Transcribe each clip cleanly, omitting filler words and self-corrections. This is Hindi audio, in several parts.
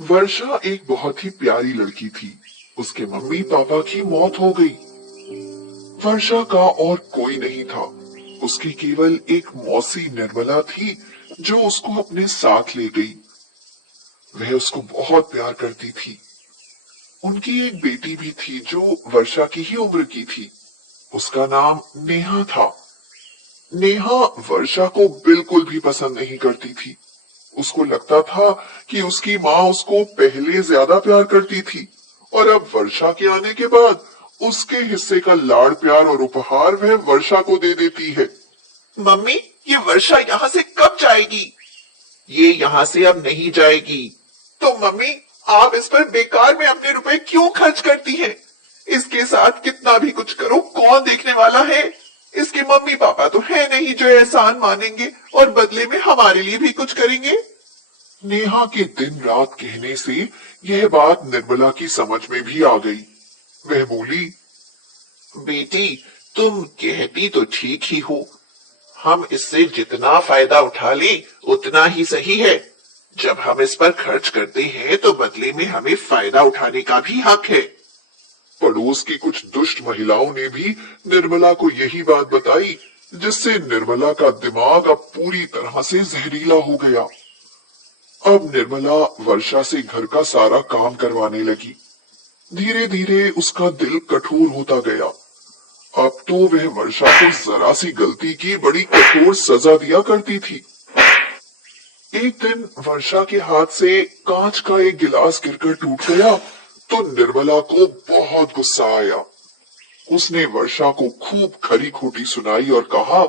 वर्षा एक बहुत ही प्यारी लड़की थी। उसके मम्मी पापा की मौत हो गई। वर्षा का और कोई नहीं था। उसकी केवल एक मौसी निर्मला थी जो उसको अपने साथ ले गई। वह उसको बहुत प्यार करती थी। उनकी एक बेटी भी थी जो वर्षा की ही उम्र की थी। उसका नाम नेहा था। नेहा वर्षा को बिल्कुल भी पसंद नहीं करती थी। उसको लगता था कि उसकी माँ उसको पहले ज्यादा प्यार करती थी और अब वर्षा के आने के बाद उसके हिस्से का लाड़ प्यार और उपहार वह वर्षा को दे देती है। मम्मी, ये वर्षा यहाँ से कब जाएगी? ये यहाँ से अब नहीं जाएगी। तो मम्मी, आप इस पर बेकार में अपने रुपए क्यों खर्च करती हैं? इसके साथ कितना भी कुछ करो, कौन देखने वाला है? इसके मम्मी पापा तो है नहीं जो एहसान मानेंगे और बदले में हमारे लिए भी कुछ करेंगे। नेहा के दिन रात कहने से यह बात निर्मला की समझ में भी आ गई। वह बोली, बेटी, तुम कहती तो ठीक ही हो। हम इससे जितना फायदा उठा ले उतना ही सही है। जब हम इस पर खर्च करते हैं तो बदले में हमें फायदा उठाने का भी हक है। पड़ोस की कुछ दुष्ट महिलाओं ने भी निर्मला को यही बात बताई, जिससे निर्मला का दिमाग अब पूरी तरह से जहरीला हो गया। अब निर्मला वर्षा से घर का सारा काम करवाने लगी। धीरे धीरे उसका दिल कठोर होता गया। अब तो वह वर्षा को जरा सी गलती की बड़ी कठोर सजा दिया करती थी। एक दिन वर्षा के हाथ से कांच का एक गिलास गिरकर टूट गया तो निर्मला को बहुत गुस्सा आया। उसने वर्षा को खूब खरी खोटी सुनाई और कहा,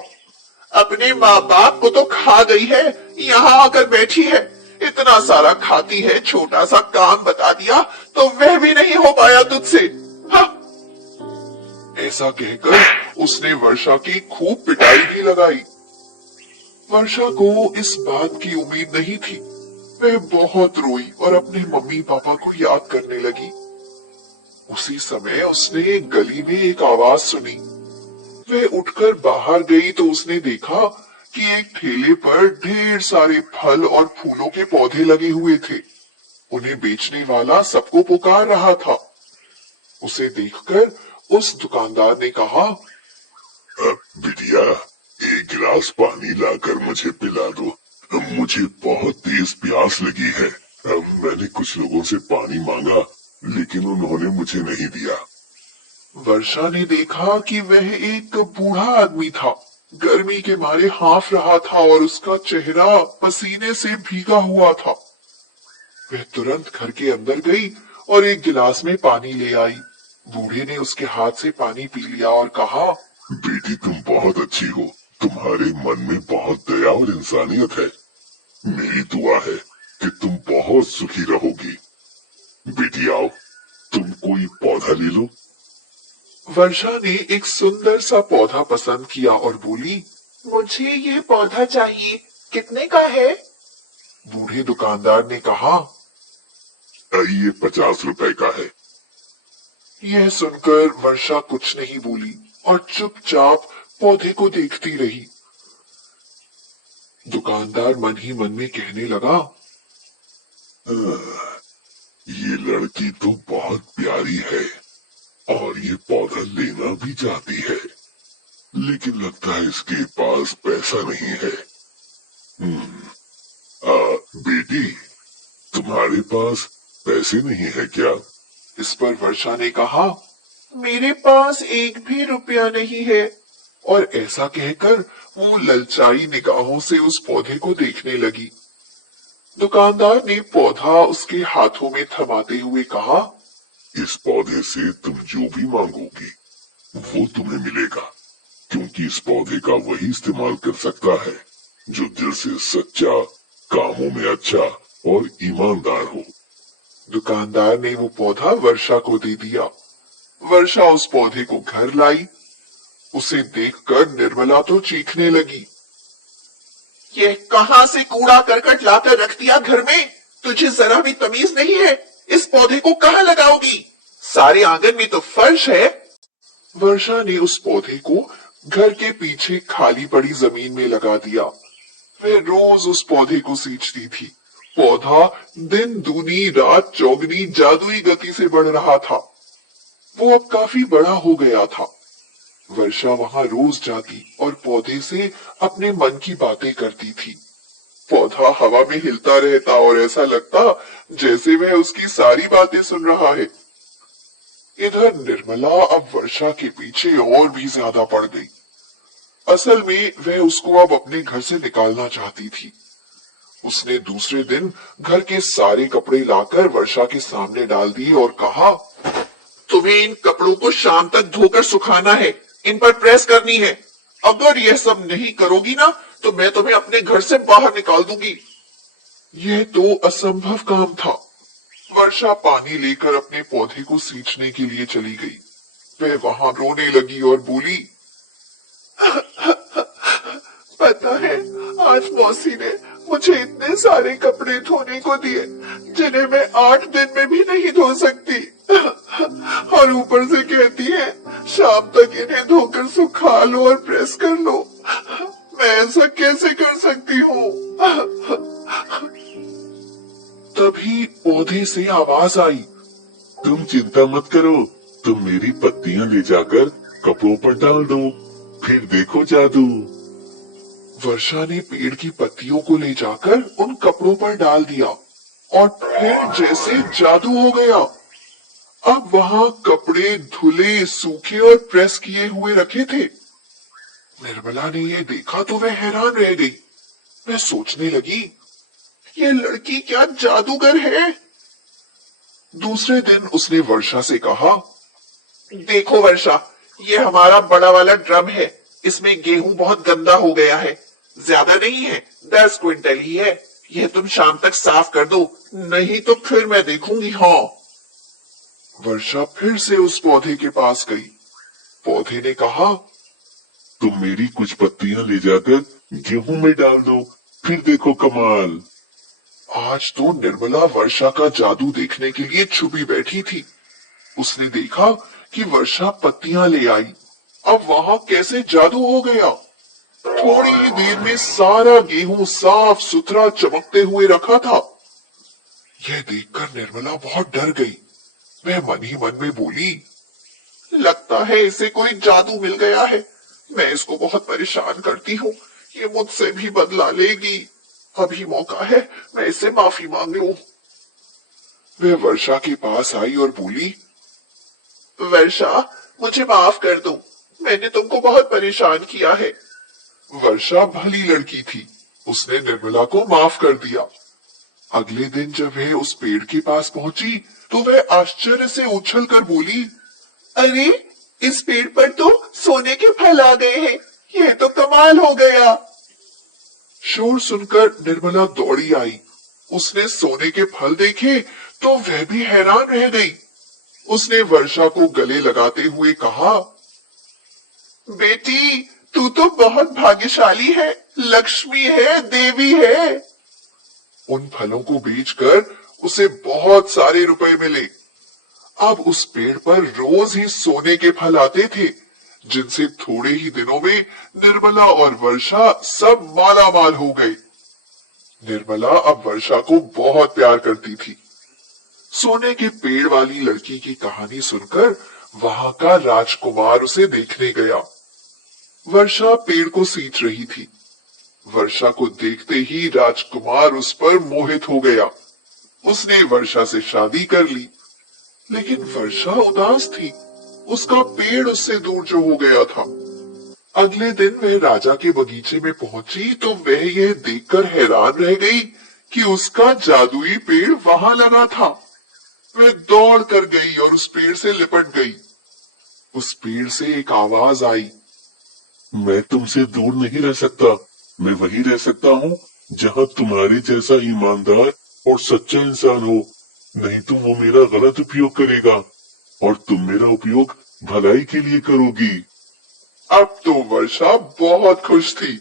अपने माँ बाप को तो खा गई है, यहाँ आकर बैठी है। इतना सारा खाती है, छोटा सा काम बता दिया तो वह भी नहीं हो पाया तुझसे। हाँ। ऐसा कहकर उसने वर्षा की खूब पिटाई भी लगाई। वर्षा को इस बात की उम्मीद नहीं थी। वह बहुत रोई और अपने मम्मी पापा को याद करने लगी। उसी समय उसने गली में एक आवाज सुनी। वह उठकर बाहर गई तो उसने देखा कि एक ठेले पर ढेर सारे फल और फूलों के पौधे लगे हुए थे। उन्हें बेचने वाला सबको पुकार रहा था। उसे देखकर उस दुकानदार ने कहा, बिटिया, एक गिलास पानी लाकर मुझे पिला दो। मुझे बहुत तेज प्यास लगी है। मैंने कुछ लोगों से पानी मांगा लेकिन उन्होंने मुझे नहीं दिया। वर्षा ने देखा कि वह एक बूढ़ा आदमी था। गर्मी के मारे हांफ रहा था और उसका चेहरा पसीने से भीगा हुआ था। वह तुरंत घर के अंदर गई और एक गिलास में पानी ले आई। बूढ़े ने उसके हाथ से पानी पी लिया और कहा, बेटी, तुम बहुत अच्छी हो। तुम्हारे मन में बहुत दया और इंसानियत है। मेरी दुआ है कि तुम बहुत सुखी रहोगी। बेटी आओ, तुम कोई पौधा ले लो। वर्षा ने एक सुंदर सा पौधा पसंद किया और बोली, मुझे ये पौधा चाहिए, कितने का है? बूढ़े दुकानदार ने कहा, ये 50 रुपए का है। यह सुनकर वर्षा कुछ नहीं बोली और चुपचाप पौधे को देखती रही। दुकानदार मन ही मन में कहने लगा, ये लड़की तो बहुत प्यारी है और ये पौधा लेना भी चाहती है, लेकिन लगता है इसके पास पैसा नहीं है। बेटी, तुम्हारे पास पैसे नहीं है क्या? इस पर वर्षा ने कहा, मेरे पास एक भी रुपया नहीं है। और ऐसा कहकर वो ललचाई निगाहों से उस पौधे को देखने लगी। दुकानदार ने पौधा उसके हाथों में थमाते हुए कहा, इस पौधे से तुम जो भी मांगोगी वो तुम्हें मिलेगा, क्योंकि इस पौधे का वही इस्तेमाल कर सकता है जो दिल से सच्चा, कामों में अच्छा और ईमानदार हो। दुकानदार ने वो पौधा वर्षा को दे दिया। वर्षा उस पौधे को घर लाई। उसे देखकर निर्मला तो चीखने लगी, ये कहां से कूड़ा करकट लाकर रख दिया घर में? तुझे जरा भी तमीज नहीं है? इस पौधे को कहां लगाओगी? सारे आंगन में तो फर्श है। वर्षा ने उस पौधे को घर के पीछे खाली पड़ी जमीन में लगा दिया। वह रोज उस पौधे को सींचती थी पौधा दिन दूनी रात चौगनी जादुई गति से बढ़ रहा था। वो अब काफी बड़ा हो गया था। वर्षा वहां रोज जाती और पौधे से अपने मन की बातें करती थी। पौधा हवा में हिलता रहता और ऐसा लगता जैसे वह उसकी सारी बातें सुन रहा है। इधर निर्मला अब वर्षा के पीछे और भी ज्यादा पड़ गई। असल में वह उसको अब अपने घर से निकालना चाहती थी। उसने दूसरे दिन घर के सारे कपड़े लाकर वर्षा के सामने डाल दिए और कहा, तुम्हें इन कपड़ों को शाम तक धोकर सुखाना है, इन पर प्रेस करनी है। अगर यह सब नहीं करोगी ना तो मैं तुम्हें अपने घर से बाहर निकाल दूंगी। यह तो असंभव काम था। वर्षा पानी लेकर अपने पौधे को सींचने के लिए चली गई। वह वहां रोने लगी और बोली, पता है, आज मौसी ने मुझे इतने सारे कपड़े धोने को दिए जिन्हें मैं 8 दिन में भी नहीं धो सकती। और ऊपर से कहती है शाम तक इन्हें धोकर सुखा लो और प्रेस कर लो। मैं ऐसा कैसे कर सकती हूँ? तभी पौधे से आवाज आई, तुम चिंता मत करो, तुम मेरी पत्तियां ले जाकर कपड़ों पर डाल दो, फिर देखो जादू। वर्षा ने पेड़ की पत्तियों को ले जाकर उन कपड़ों पर डाल दिया और फिर जैसे जादू हो गया। अब वहां कपड़े धुले, सूखे और प्रेस किए हुए रखे थे। निर्मला ने यह देखा तो वह हैरान रह गई। वह सोचने लगी, यह लड़की क्या जादूगर है? दूसरे दिन उसने वर्षा से कहा, देखो वर्षा, ये हमारा बड़ा वाला ड्रम है। इसमें गेहूं बहुत गंदा हो गया है। ज्यादा नहीं है, 10 क्विंटल ही है। यह तुम शाम तक साफ कर दो, नहीं तो फिर मैं देखूंगी। हाँ। वर्षा फिर से उस पौधे के पास गई। पौधे ने कहा, तुम मेरी कुछ पत्तियां ले जाकर गेहूं में डाल दो, फिर देखो कमाल। आज तो निर्मला वर्षा का जादू देखने के लिए छुपी बैठी थी। उसने देखा कि वर्षा पत्तियां ले आई। अब वहां कैसे जादू हो गया। थोड़ी ही देर में सारा गेहूं साफ सुथरा चमकते हुए रखा था। यह देखकर निर्मला बहुत डर गई। वह मन ही मन में बोली, लगता है इसे कोई जादू मिल गया है। मैं इसको बहुत परेशान करती हूँ, ये मुझसे भी बदला लेगी। अभी मौका है, मैं इससे माफी मांग लूं। वह वर्षा के पास आई और बोली, वर्षा, मुझे माफ कर दो, मैंने तुमको बहुत परेशान किया है। वर्षा भली लड़की थी। उसने निर्मला को माफ कर दिया। अगले दिन जब वह उस पेड़ के पास पहुंची तो वह आश्चर्य से उछल कर बोली, अरे, इस पेड़ पर तो सोने के फल आ गए हैं। यह तो कमाल हो गया। शोर सुनकर निर्मला दौड़ी आई। उसने सोने के फल देखे तो वह भी हैरान रह गई। उसने वर्षा को गले लगाते हुए कहा, बेटी, तू तो बहुत भाग्यशाली है, लक्ष्मी है, देवी है। उन फलों को बेचकर उसे बहुत सारे रुपए मिले। अब उस पेड़ पर रोज ही सोने के फल आते थे, जिनसे थोड़े ही दिनों में निर्मला और वर्षा सब माला माल हो गए। निर्मला अब वर्षा को बहुत प्यार करती थी। सोने के पेड़ वाली लड़की की कहानी सुनकर वहां का राजकुमार उसे देखने गया। वर्षा पेड़ को सींच रही थी। वर्षा को देखते ही राजकुमार उस पर मोहित हो गया। उसने वर्षा से शादी कर ली। लेकिन वर्षा उदास थी। उसका पेड़ उससे दूर जो हो गया था। अगले दिन वह राजा के बगीचे में पहुंची तो वह यह देखकर हैरान रह गई कि उसका जादुई पेड़ वहां लगा था। वह दौड़ कर गई और उस पेड़ से लिपट गई। उस पेड़ से एक आवाज आई, मैं तुमसे दूर नहीं रह सकता। मैं वहीं रह सकता हूँ जहाँ तुम्हारे जैसा ईमानदार और सच्चा इंसान हो। नहीं तो वो मेरा गलत उपयोग करेगा और तुम मेरा उपयोग भलाई के लिए करोगी। अब तो वर्षा बहुत खुश थी।